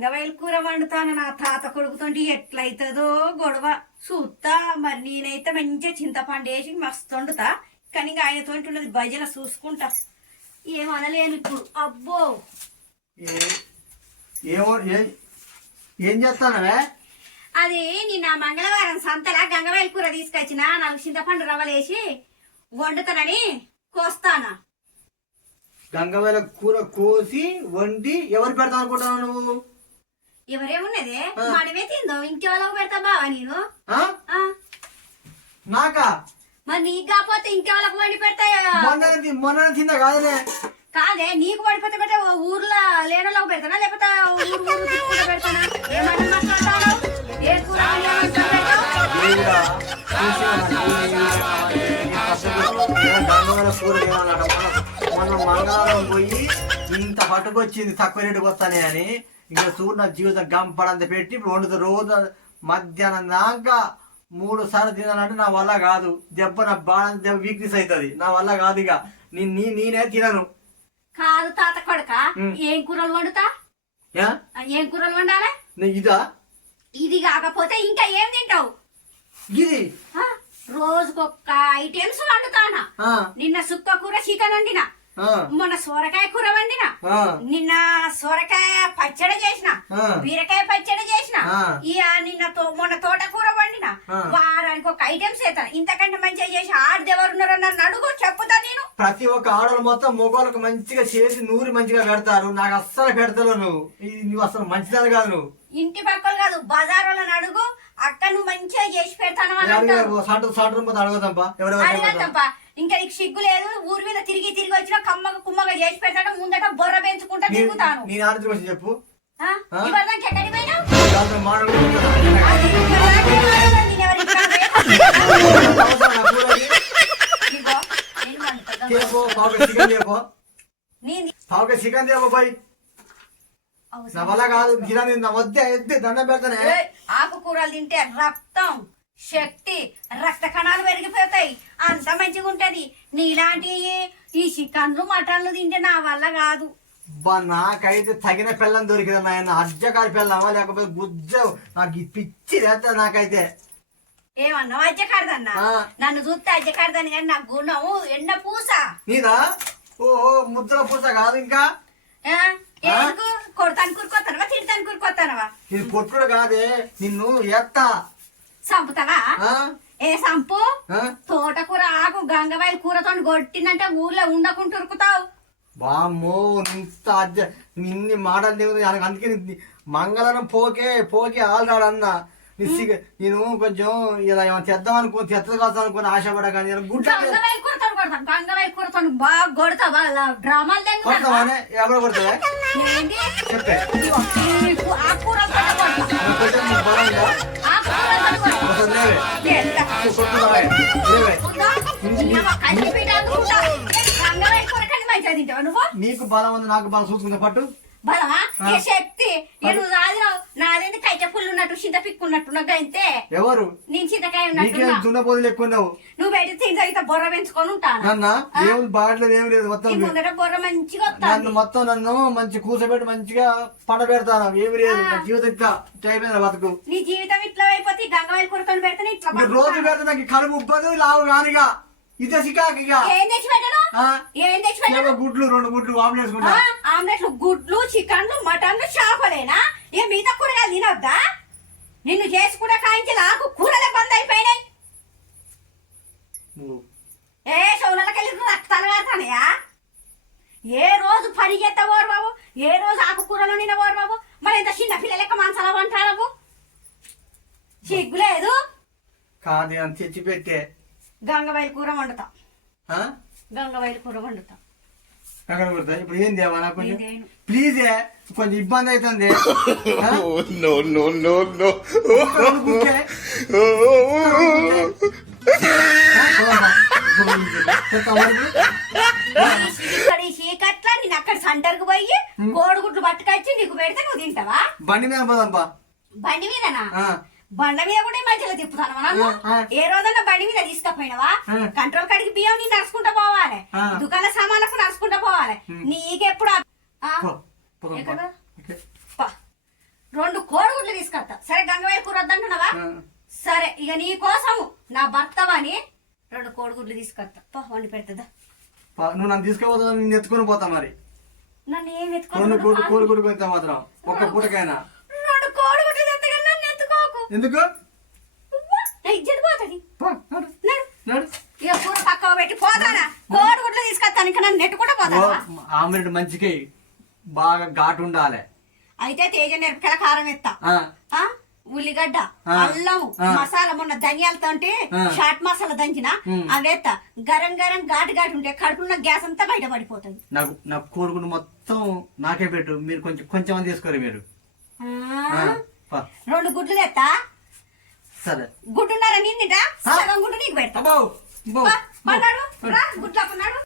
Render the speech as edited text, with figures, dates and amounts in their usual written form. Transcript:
గంగవైలు కూర వండుతాను నా తాత కొడుకుతుంటే ఎట్లయితుందో గొడవ చూస్తా. మరి నేనైతే మంచిగా చింతపండు వేసి మస్తు వండుతా. కానీ ఇంకా ఆయనతో ఉన్నది భజన చూసుకుంటా. ఏమనలేను ఇప్పుడు. అబ్బో ఏం చేస్తానవే? అది నిన్న మంగళవారం సంతలా గంగవైలు కూర తీసుకొచ్చిన 4 చింతపండు రవ్వలేసి వండుతానని కోస్తానా. గంగవేల కూర కోసి వండి ఎవరు పెడతా అనుకుంటున్నావు నువ్వు? ఎవరేమున్నదే మనమే తిందో ఇంకెవరికి పెడతా బావా నేను? నాకా? మరి నీకు కాకపోతే ఇంకెవరికి వండి పెడతా? మొన్న తిందా కాదనే? కాదే నీకు పడిపోతే పెట్టే ఊర్లో లేనలో పెడతానా లేకపోతే ఊరు పెడతానా? ఏమని మాట్లాడతావు? ఏ కూర గంగవేల కూర మొన్న మంగళవారం పోయి ఇంత పట్టుకొచ్చింది తక్కువ రేటుకి వస్తానే అని. ఇంకా చూడు నా జీవితం గంపడంత పెట్టి ఇప్పుడు వండుతా. రోజు మధ్యాహ్నం దాకా 3 సార్లు తినాలంటే నా వల్ల కాదు. దెబ్బ నా బాగా వీక్నెస్ అవుతుంది. నా వల్ల కాదు. ఇక నేనే తినను. కాదు తాత కొడక ఏం కూరలు వండుతా? ఏం కూరలు వండాలి? ఇదా? ఇది కాకపోతే ఇంకా ఏం తింటావు? ఇది రోజుకొక్క ఐటమ్స్ వండుతానా. నిన్న సుక్క కూర చికెన్ వండినా, మొన్న సొరకాయ కూర వండినా, నిన్న సొరకాయ పచ్చడి చేసిన, బీరకాయ పచ్చడి చేసిన, నిన్న మొన్న తోటకూర వండినా. వారానికి ఒక ఐటమ్స్ చేస్తాను. ఇంతకంటే మంచిగా చేసి ఆడదెవరున్నారో నన్ను అడుగు చెప్పుతా నేను. ప్రతి ఒక్క ఆడలు మొత్తం మొగోళ్ళకు మంచిగా చేసి నూరి మంచిగా పెడతారు. నాకు అస్సలు పెడతావు నువ్వు అసలు మంచిదని కాదు. నువ్వు ఇంటి పక్కలు కాదు బజార్లను అడుగు. అక్క నువ్వు మంచిగా చేసి పెడతాను అడగదంపా. ఇంకా నీకు సిగ్గు లేదు? ఊరి మీద తిరిగి వచ్చిన కమ్మగా కుమ్మగా చేసి పెడతాను. ముందట బొర్ర పెంచుకుంటా తిరుగుతాను. నేను ఆలోచన చెప్పు. ఎక్కడికి పోయినావు? చికెన్ దేవో పోయి నా వల్ల కాదు. నా వద్దే ఎత్తే దండం పెడతానే. ఆకుకూరలు తింటే రక్తం, శక్తి, రక్త కణాలు పెరిగిపోతాయి. అంత మంచిగా ఉంటది. నీలాంటి ఈ చికెన్లు మటన్లు తింటే నా వల్ల కాదు. నాకైతే తగిన పిల్లని దొరికింది నాయన. అజ్జకారి పిల్లమా లేకపోతే గుజ్జ నాకు పిచ్చి చేస్తా. నాకైతే ఏమన్నావు? అజ్జకారిదన్నా? నన్ను చూస్తే అజ్జకారిదని కానీ నాకు గుణం ఎండ పూస. నీదా? ఓహో ముద్ర పూస కాదు. ఇంకా కొడతాను కూరుకొస్తానవా తిడతాను కూరుకొస్తానవా? ఇది పొట్టుడు కాదే. నిన్ను ఎత్తా చంపుతావా? ఏ సంపు? తోటకూర ఆకు గంగవాయిల కూరతో కొట్టిందంటే ఊర్లో ఉండకుండా ఉరుకుతావు. బామ్మో ఇంత ఇన్ని మాటలు దేవుడు. అందుకే మంగళవారం పోకే ఆల్రాడు అన్న. నేను కొంచెం ఇలా తెద్దాం అనుకో తెత్తది కాస్తా అనుకుని ఆశపడా. కానీ గంగవాయిల కూరతో బాగా కొడతావా? డ్రామాలు కొడతావానే? ఎవరు కొడతావా చెప్పే. నీకు బలం ఉంది నాకు బలం చూసుకుందా పట్టు. బలమా? ఏ శక్తి? నేను నాదేంటి కైట పుల్లు ఉన్నట్టు చింత పిక్కున్నట్టు నాకు అంతే. ఎవరు? నేను చింతకాయ ఉన్నట్టు పోదులు ఎక్కువ నువ్వు బయట తింటే బొర్ర పెంచుకొని ఉంటాను. ఏం బాగలేదు ఏం లేదు. మొత్తం బొర్ర మంచిగా మొత్తం నన్ను మంచి కూర్చోబెట్టి మంచిగా పండబెడతాను. ఏమి లేదు జీవితం ఇట్లా అయిపోయింది బతుకు. నీ జీవితం ఇట్లా అయిపోతే గంగవాయిల కూరతో పెడితే ఇట్లా రోజు పెడితే నాకు కడుపు ఉబ్బదు లావు కానిగా. ఇదే సికాకి గుడ్లు 2 గుడ్లు ఆమ్లెట్ వేసుకుంటా. ఆమ్లెట్లు, గుడ్లు, చికెన్లు, మటన్లు, చేపలేనా? ఏ మిగతా కూరగాయలు తినొద్దా? నిన్ను చేసుకుంటే కాయించి నాకు కూరలే బంద్ అయిపోయినాయి. ఏ సౌలకెళ్ళి రక్తాలు కాస్తానయా? ఏ రోజు పని చేస్తావోరు బాబు? ఏ రోజు ఆకుకూరలు నిన్నవోరు బాబు? మరి ఇంత చిన్న పిల్లలెక్క మనసలా వంటారు. సిగ్గులేదు? కాదు అని తెచ్చి పెట్టే గంగవాయిల కూర వండుతా. గంగవాయిల కూర వండుతా. ఇప్పుడు ఏం దేవా నాకు ప్లీజ్ కొంచెం ఇబ్బంది అవుతుంది. చీకట్లా నేను అక్కడ సెంటర్కి పోయి కోడిగుడ్లు పట్టుకొచ్చి నీకు పెడితే నువ్వు తింటావా? బండి మీద పోదాంపా. బండి మీదనా? బండ మీద కూడా మధ్యలో తిప్పుతాను. ఏ రోజన్నా బండి మీద తీసుకపోయినావా? కంట్రోల్ కాడికి బియ్యం నీ నడుచుకుంటా పోవాలి. దుకాణ సామాన్లకు నడుచుకుంటా పోవాలి. నీకెప్పుడు వద్దంటున్నావా సరే ఇక నీ కోసం నా భర్తవని 2 కోడిగుడ్లు తీసుకొస్తా పో వండి పెడతా నువ్వు నన్ను తీసుకుపోతా నేను ఎత్తుకొని పోతా మరి నన్ను ఏం కోడిగుడ్డు కొంత మాత్రం ఒక్క పూటకైనా 2 కోడిగుడ్లు తెత్తగా నన్ను ఎత్తుకోకు ఎందుకు నా ఇజ్జత్ పోతుంది ఇక కూర పక్కవ పెట్టి పోతానా కోడిగుడ్లు తీసుకొస్తాను ఇంకా నన్ను నెట్టుకుంటూ పోతాను ఆమ్లెట్ మంచిగా బాగా ఘాటు ఉండాలి అయితే తేజ మిరపకాయల కారం ఎత్తా ఉల్లిగడ్డ అల్లం మసాలా మొన్న ధనియాలతో చాట్ మసాలా దంచిన అవేత్తా గరం గరం ఘాటు ఘాటు ఉంటే కడుపున్న గ్యాస్ అంతా బయట పడిపోతుంది నాకు కోరుకుని మొత్తం నాకే పెట్టు మీరు కొంచెం తీసుకోరు మీరు 2 గుడ్లు తెత్తా సరే గుడ్డున్నారా నిన్నిట సగం గుడ్డు నీకు పెడతా గుడ్లు అప్పున్నాడు